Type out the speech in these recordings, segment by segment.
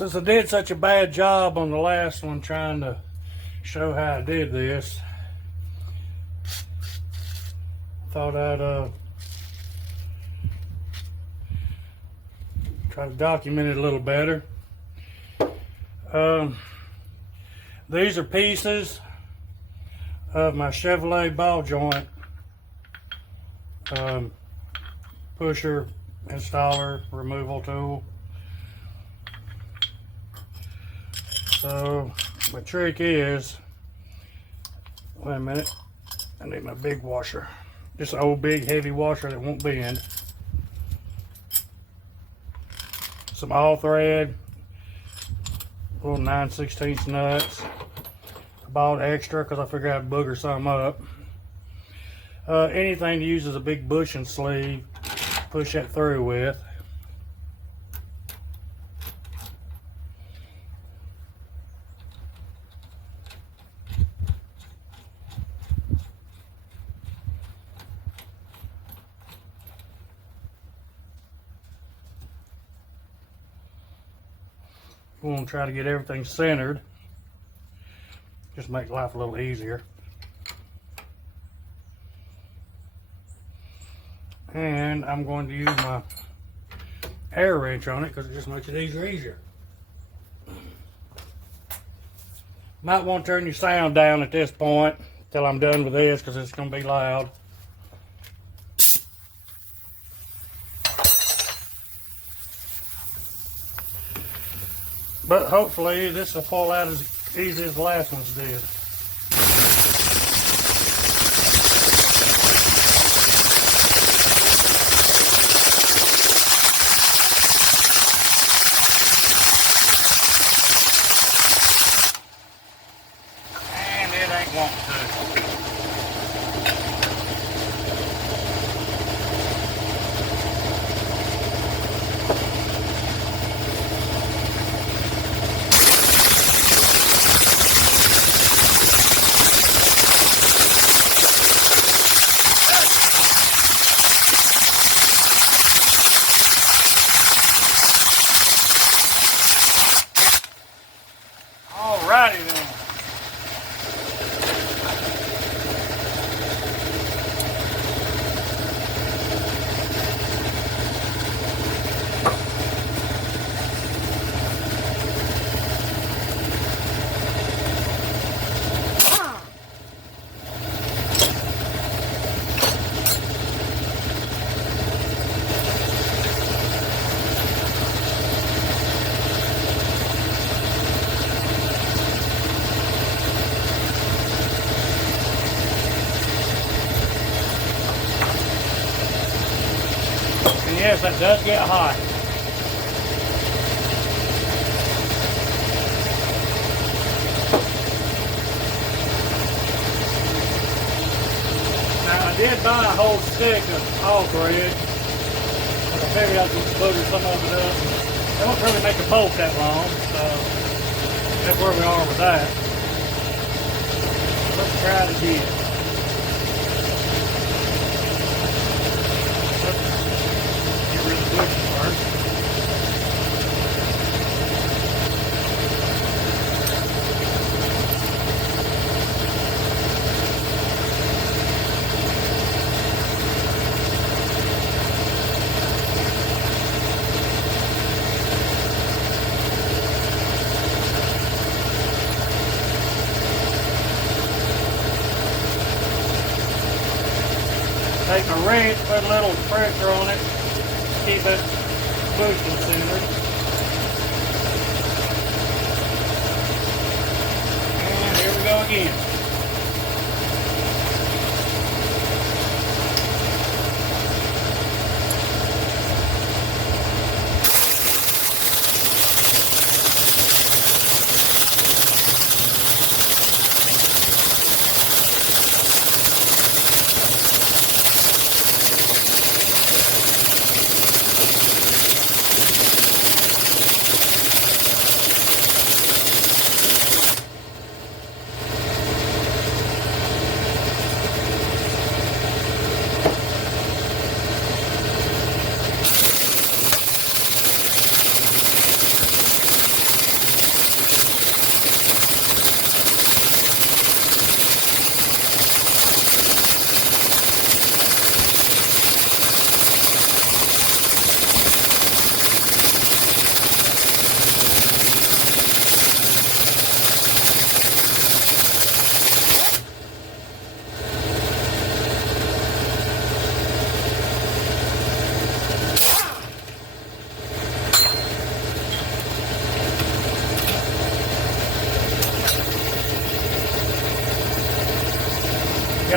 Since I did such a bad job on the last one trying to show how I did this, thought I'd try to document it a little better. These are pieces of my Chevrolet ball joint pusher installer removal tool. So my trick is, wait a minute, I need my big washer. Just an old big heavy washer that won't bend. Some all thread, little 9/16 nuts. I bought extra because I figured I'd booger some up. Anything that uses a big bushing sleeve, push that through with. We want to try to get everything centered. Just make life a little easier. And I'm going to use my air wrench on it because it just makes it easier. Might want to turn your sound down at this point till I'm done with this because it's going to be loud. But hopefully this will pull out as easy as the last ones did. And it ain't wanting to. Alrighty then. Yes, that does get hot. Now I did buy a whole stick of all thread, but I figured I could booger some of it up. It won't really make a bolt that long, so that's where we are with that. Let's try it again. Take a wrench, put a little pressure on it, keep it pushing centered. And here we go again.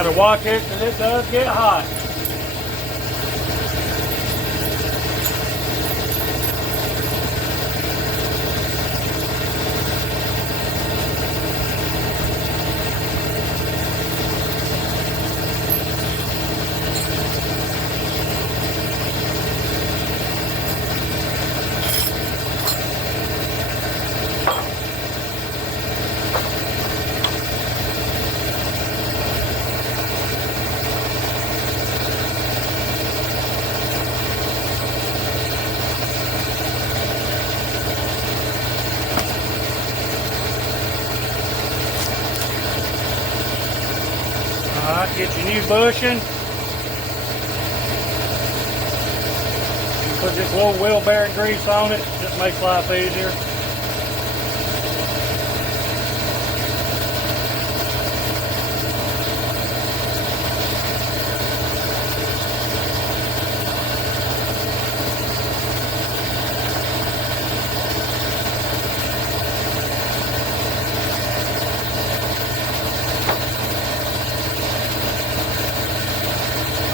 gotta watch it because it does get hot. Alright, get your new bushing. You put this little wheel bearing grease on it, just makes life easier.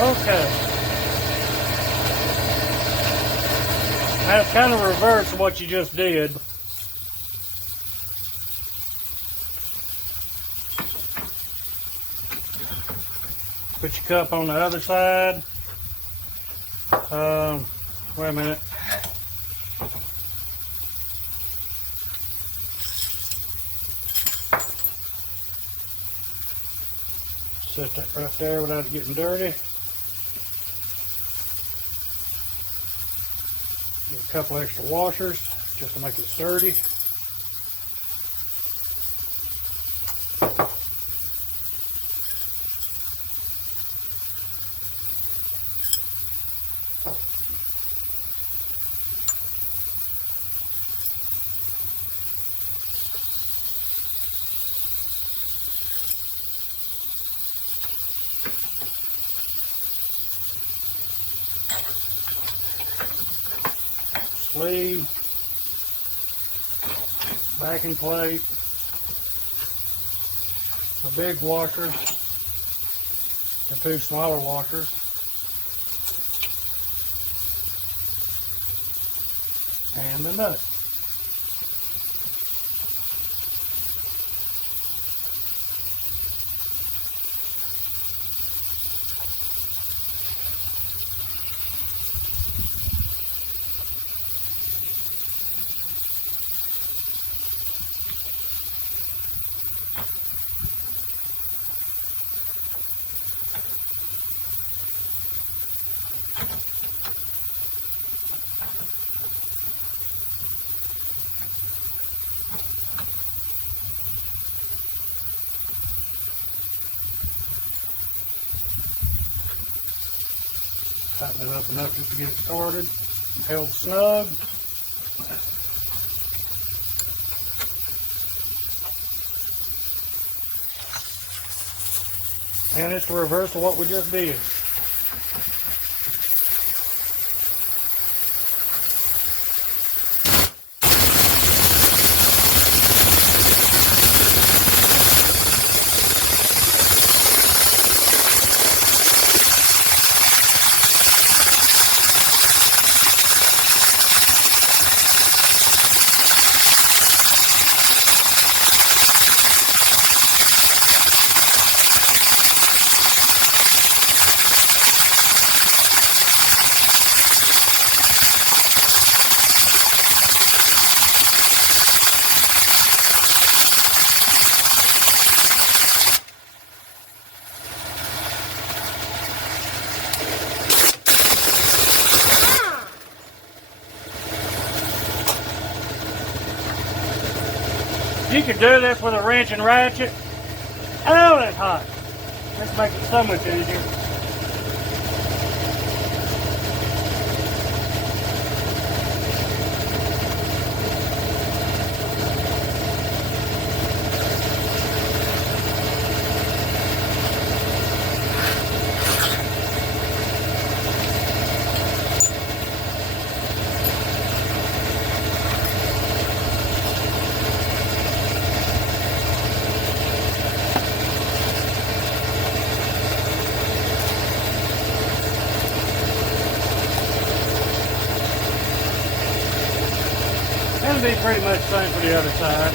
Okay. That's kind of reverse of what you just did. Put your cup on the other side. Wait a minute. Set that right there without it getting dirty. Get a couple extra washers just to make it sturdy. Sleeve, backing plate, a big washer, and two smaller washers, and the nut. Tighten it up enough just to get it started. Held snug. And it's the reverse of what we just did. You can do this with a wrench and ratchet. Oh, that's hot. This makes it so much easier. It'll be pretty much the same for the other side.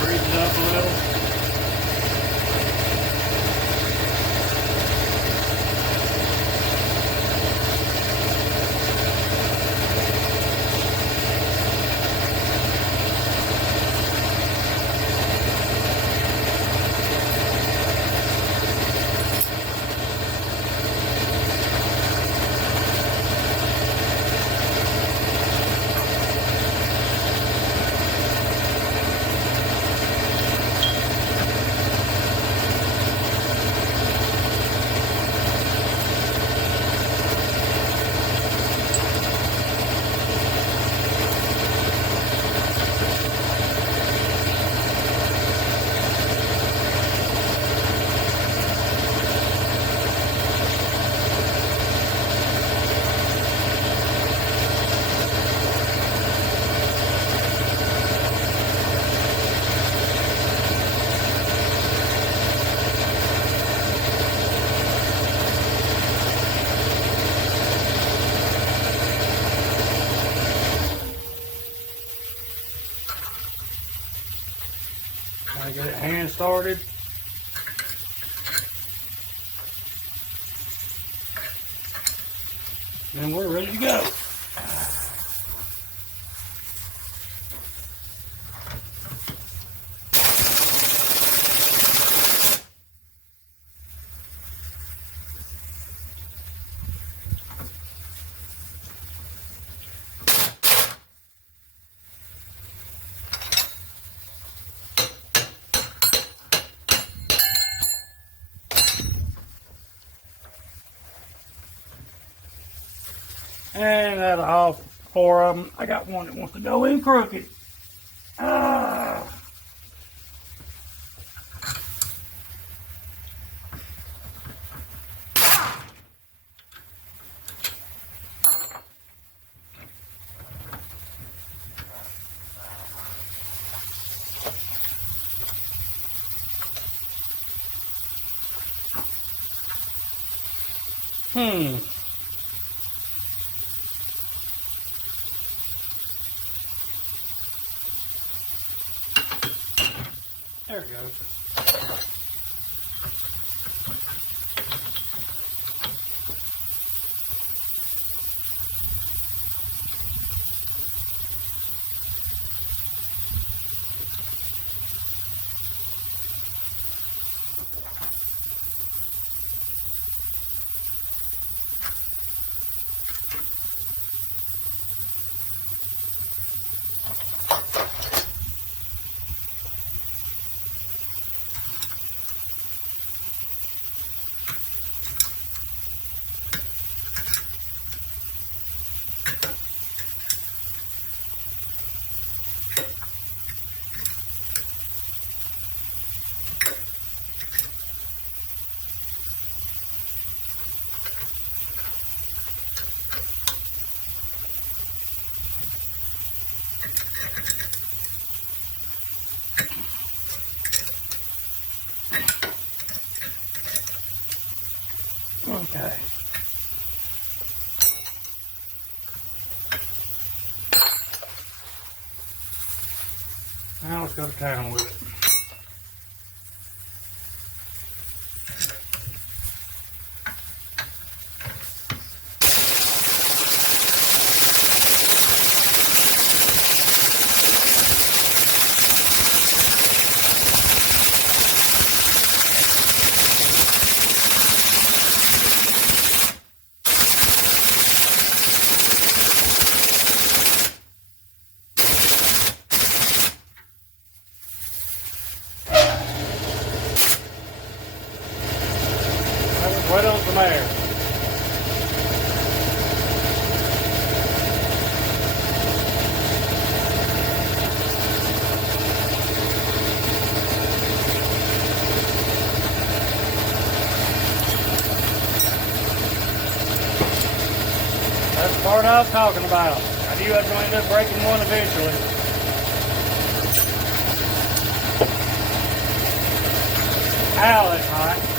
Breathe it up a little. I get it hand started. And we're ready to go. And that'll all 4 of them. I got one that wants to go in crooked. Ah. There it goes. Okay. Now let's go to town with it. What else the mayor? That's the part I was talking about. I knew I was going to end up breaking one eventually. Ow, that's hot.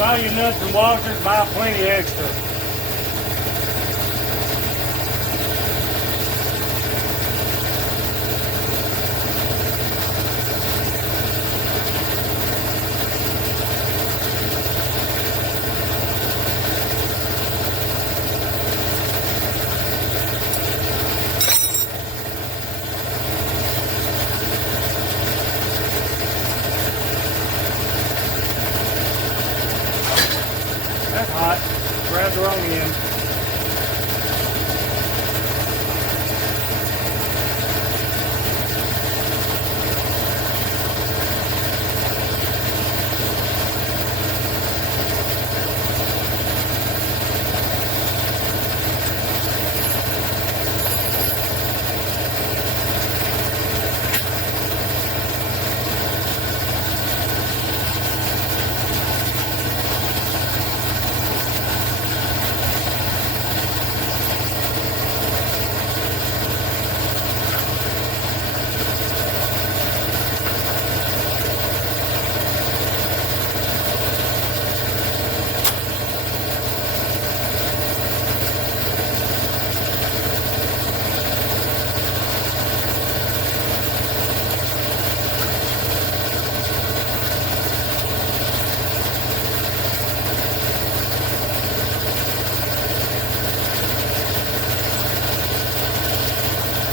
buy your nuts and washers, buy plenty extra. That's hot. Grab the wrong end.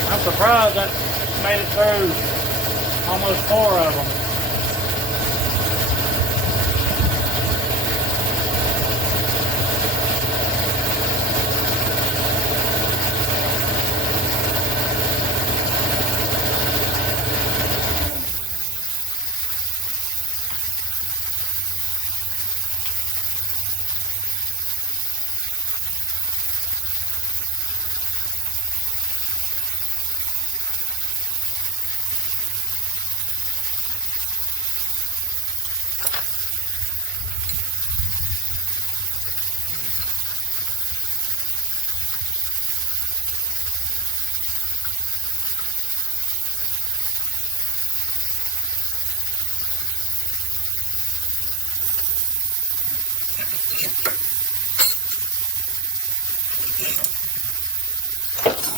I'm surprised that made it through almost 4 of them.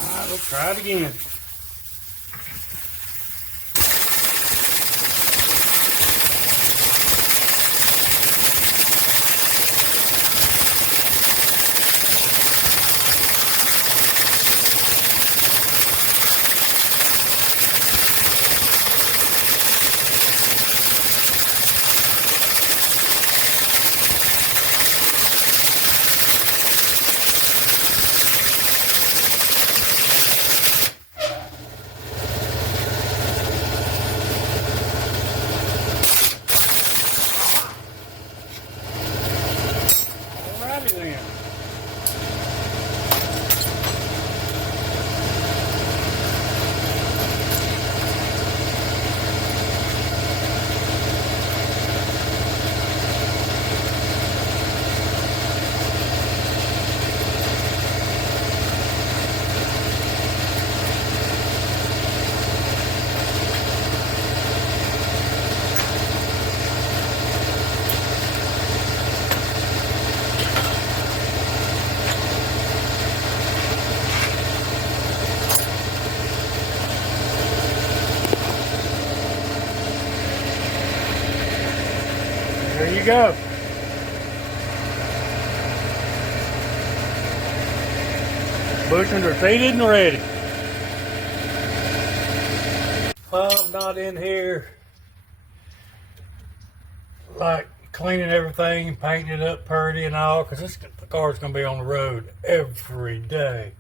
Alright, let's try it again. Alrighty then. There you go. Bushings are seated and ready. Well, I'm not in here like cleaning everything, painting it up pretty and all, because the car's going to be on the road every day.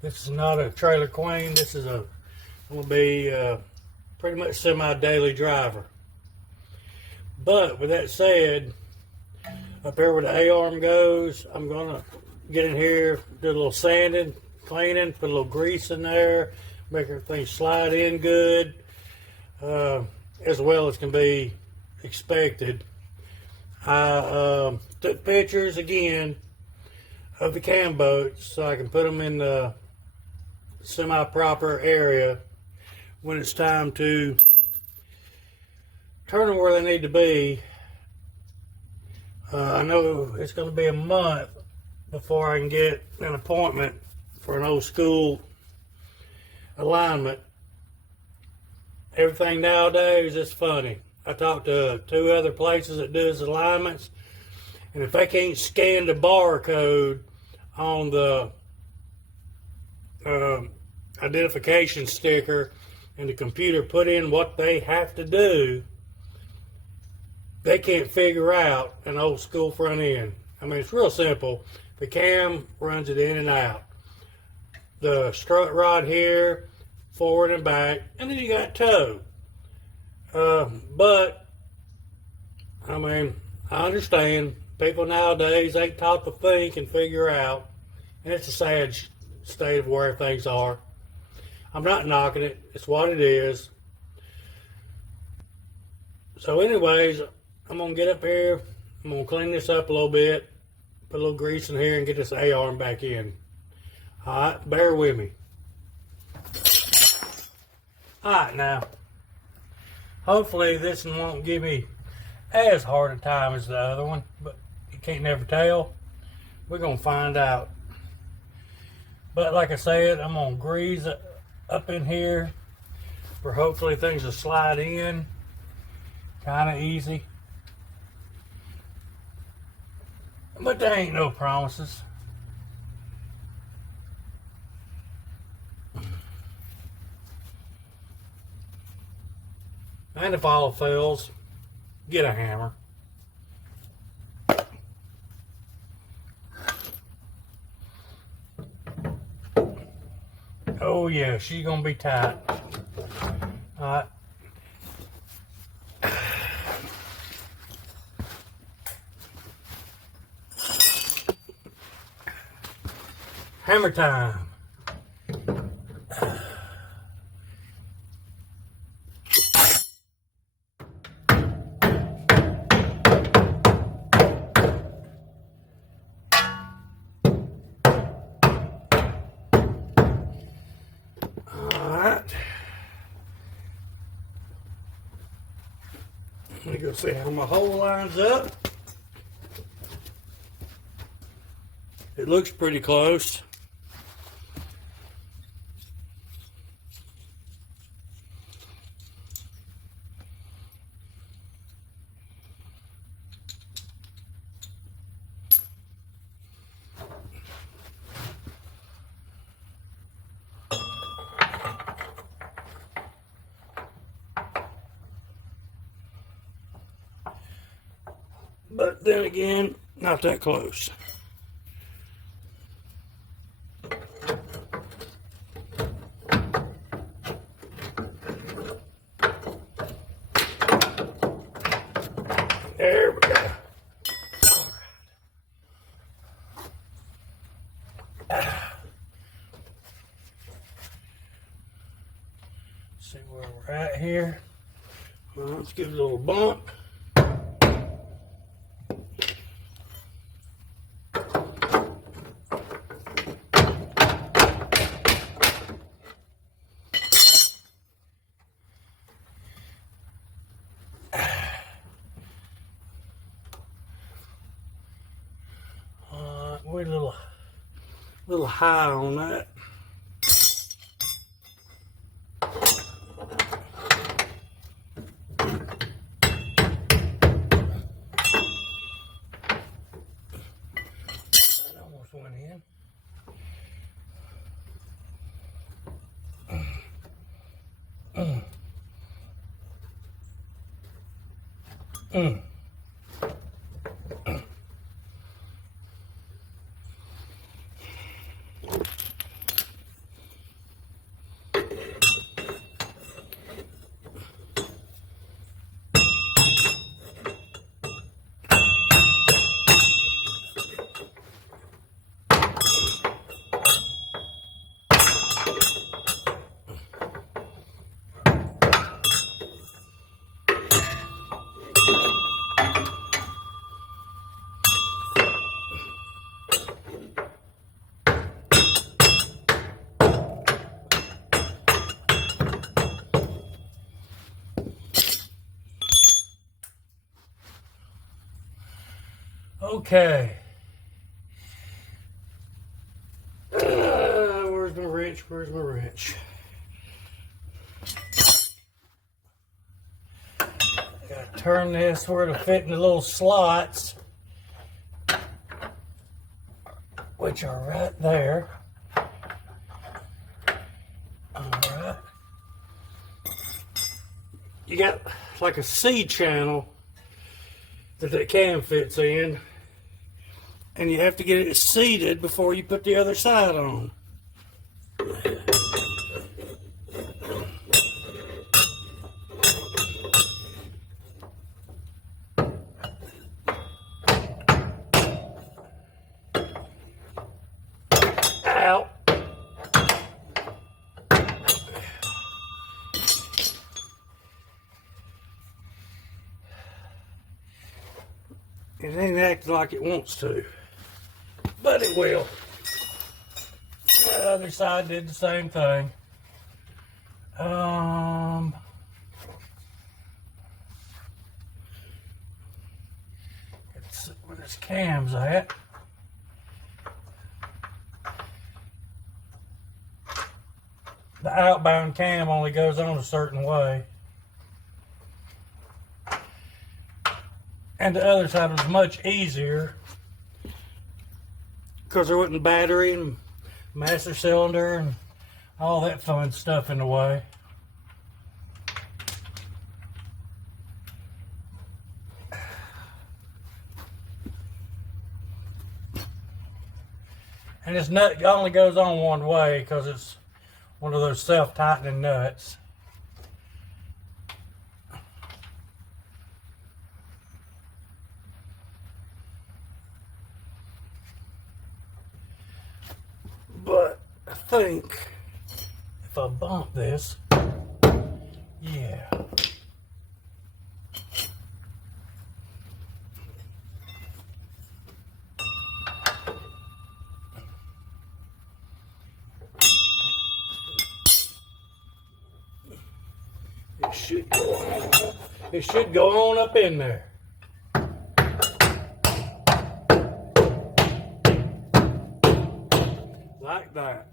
This is not a trailer queen. This is going to be pretty much semi-daily driver. But with that said, up here where the A-arm goes, I'm going to get in here, do a little sanding, cleaning, put a little grease in there, make everything slide in good, as well as can be expected. I took pictures again of the cam boats so I can put them in the semi-proper area when it's time to turn them where they need to be. I know it's going to be a month before I can get an appointment for an old school alignment. Everything nowadays is funny. I talked to 2 other places that does alignments, and if they can't scan the barcode on the identification sticker and the computer put in what they have to do, they can't figure out an old school front end. I mean, it's real simple. The cam runs it in and out. The strut rod here, forward and back, and then you got toe. But, I mean, I understand people nowadays ain't taught to think and figure out, and it's a sad state of where things are. I'm not knocking it. It's what it is. So anyways, I'm going to get up here. I'm going to clean this up a little bit. Put a little grease in here and get this A-arm back in. Alright, bear with me. Alright, now. Hopefully this one won't give me as hard a time as the other one, but you can't never tell. We're going to find out. But like I said, I'm going to grease up in here for hopefully things will slide in kind of easy. But there ain't no promises. And if all fails, get a hammer. Oh yeah, she's gonna be tight. Alright. Hammer time. Alright. Let me go see how my hole lines up. It looks pretty close. But then again, not that close. There we go. See where we're at here. Well, let's give it a little bump. We're a little high on that. That almost went in. Okay. Where's my wrench? Where's my wrench? Gotta turn this where it'll fit in the little slots, which are right there. Alright. You got like a C channel that the cam fits in, and you have to get it seated before you put the other side on. Out. It ain't acting like it wants to, but it will. The other side did the same thing. Let's see where this cam's at. The outbound cam only goes on a certain way. And the other side was much easier because there wasn't battery and master cylinder and all that fun stuff in the way. And this nut only goes on one way because it's one of those self-tightening nuts. But I think if I bump this, yeah. It should go on up in there. Like that.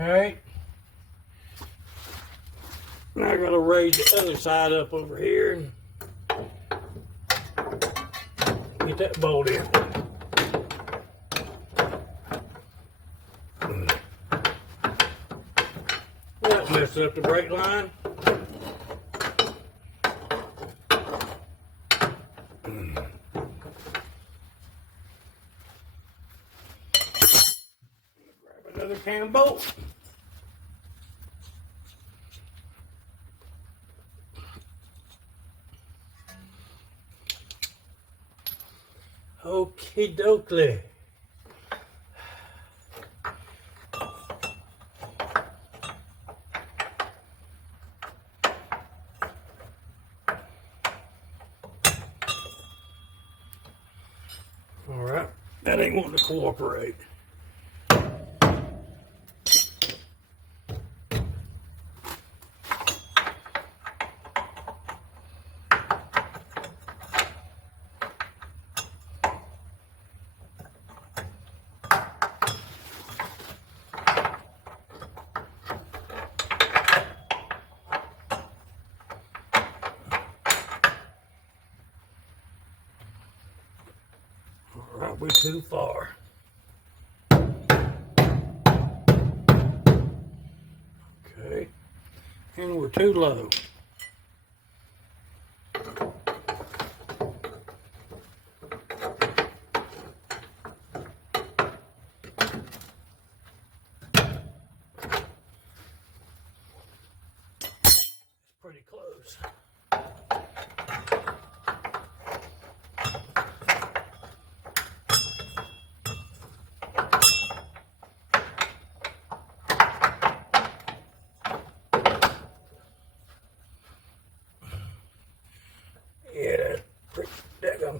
Okay. Now I gotta raise the other side up over here and get that bolt in. That messed up the brake line. Grab another cam bolt. Okie dokie. All right, that ain't wanting to cooperate. Probably too far. Okay, and we're too low.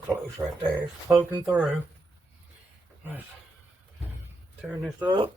close right there. It's poking through. Let's turn this up.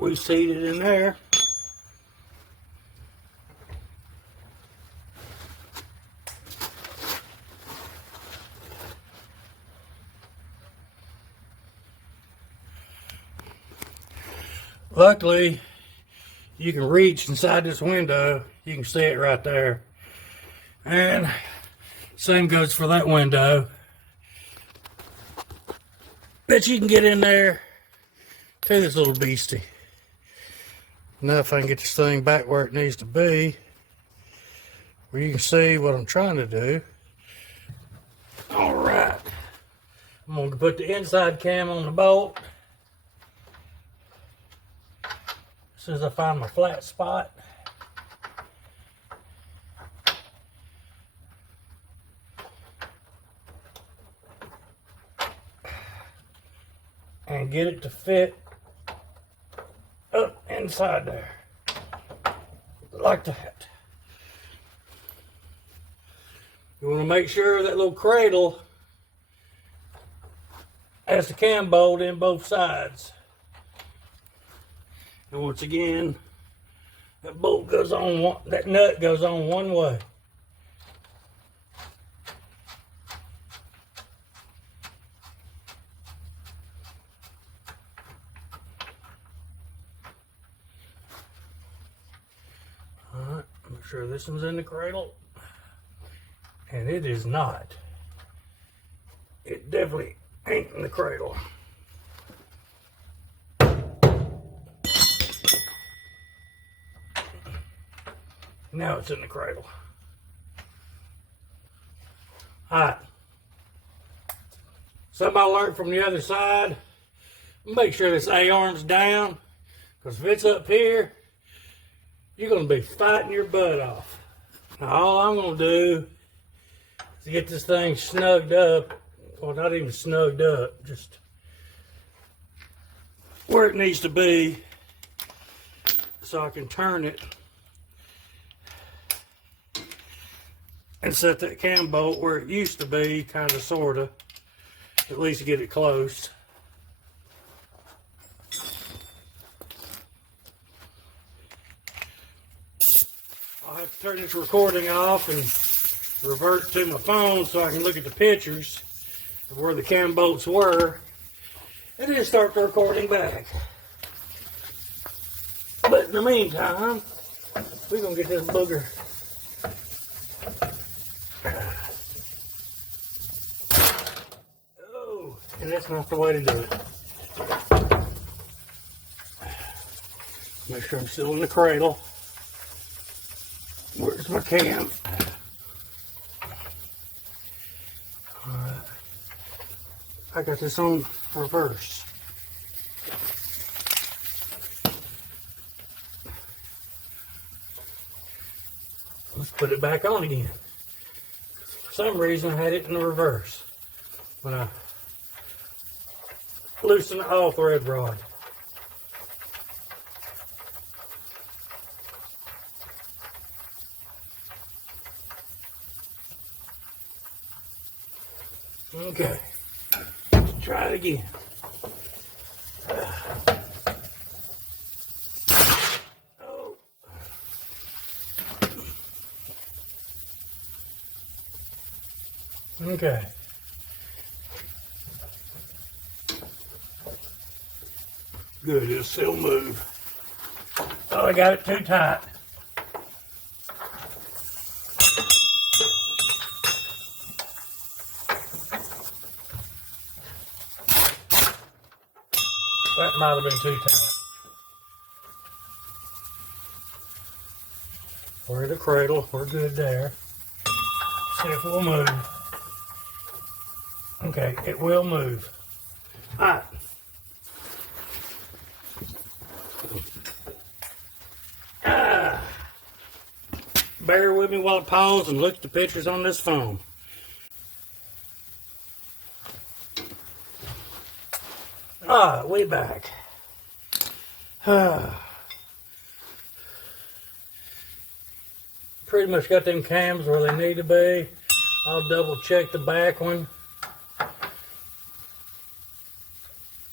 We seated in there. Luckily, you can reach inside this window. You can see it right there. And same goes for that window. Bet you can get in there to this little beastie. Now if I can get this thing back where it needs to be, where you can see what I'm trying to do. Alright. I'm going to put the inside cam on the bolt. As soon as I find my flat spot. And get it to fit up inside there, like that. You want to make sure that little cradle has the cam bolt in both sides. And once again, that bolt goes on one, that nut goes on one way. Alright, make sure this one's in the cradle. And it is not. It definitely ain't in the cradle. Now it's in the cradle. Alright. Something I learned from the other side. Make sure this A-arm's down. Because if it's up here, you're going to be fighting your butt off. Now all I'm going to do is get this thing snugged up. Well, not even snugged up. Just where it needs to be. So I can turn it. And set that cam bolt where it used to be, kind of, sort of. At least get it close. I'll have to turn this recording off and revert to my phone so I can look at the pictures of where the cam bolts were. And then start the recording back. But in the meantime, we're going to get this booger. Oh, and that's not the way to do it. Make sure I'm still in the cradle. Where's my cam? Alright. I got this on reverse. Let's put it back on again. For some reason I had it in the reverse when I loosened the all thread rod. Okay, let's try it again. Oh. Okay. Good, it'll still move. Oh, I got it too tight. That might have been too tight. We're in the cradle. We're good there. See if we'll move. Okay, it will move. Alright. Bear with me while I pause and look at the pictures on this phone. Alright, we back. Pretty much got them cams where they need to be. I'll double check the back one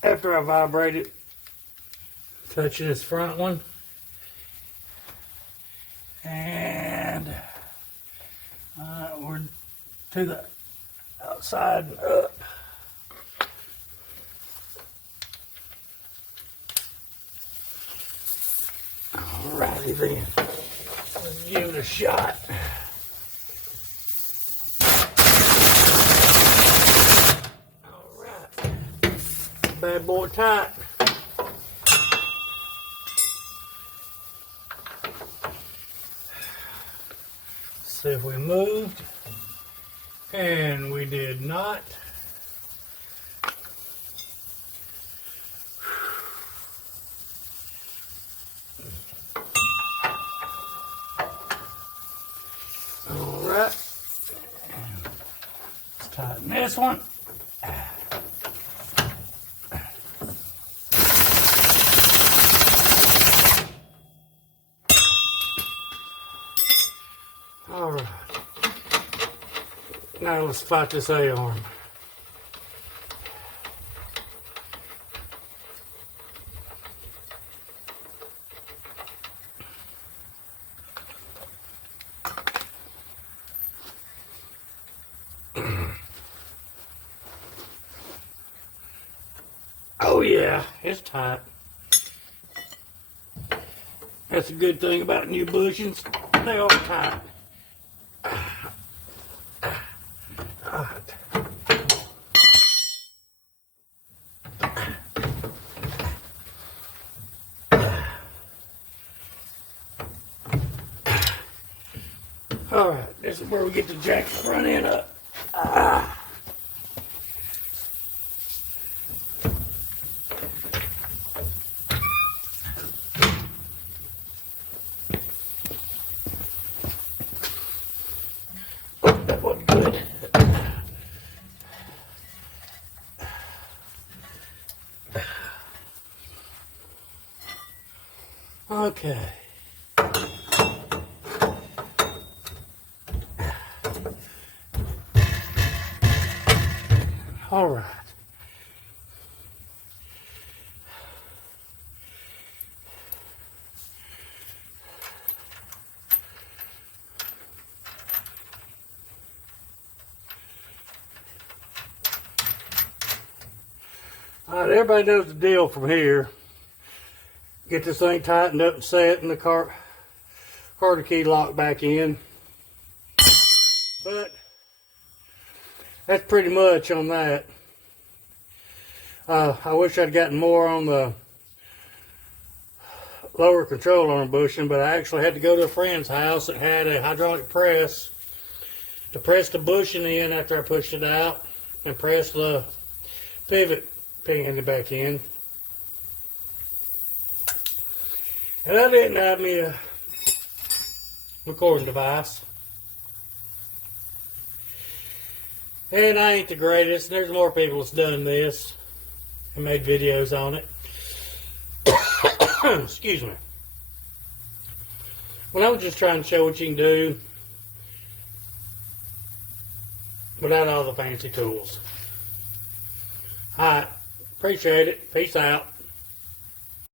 after I vibrate it, touching this front one. And we're to the outside and up. Alrighty then, let's give it a shot. Alright, bad boy tight. See if we moved, and we did not. All right, let's tighten this one. All right, now let's fight this A-arm. Oh yeah, it's tight. That's a good thing about new bushings. They are tight. All right, this is where we get the jack the front end up. That wasn't good. Okay. All right. All right, everybody knows the deal from here. Get this thing tightened up and set, and the car key locked back in. But that's pretty much on that. I wish I'd gotten more on the lower control arm bushing, but I actually had to go to a friend's house that had a hydraulic press to press the bushing in after I pushed it out and press the pivot pin back in. And I didn't have me a recording device. And I ain't the greatest. There's more people that's done this and made videos on it. Excuse me. Well, I was just trying to show what you can do without all the fancy tools. Alright, appreciate it. Peace out.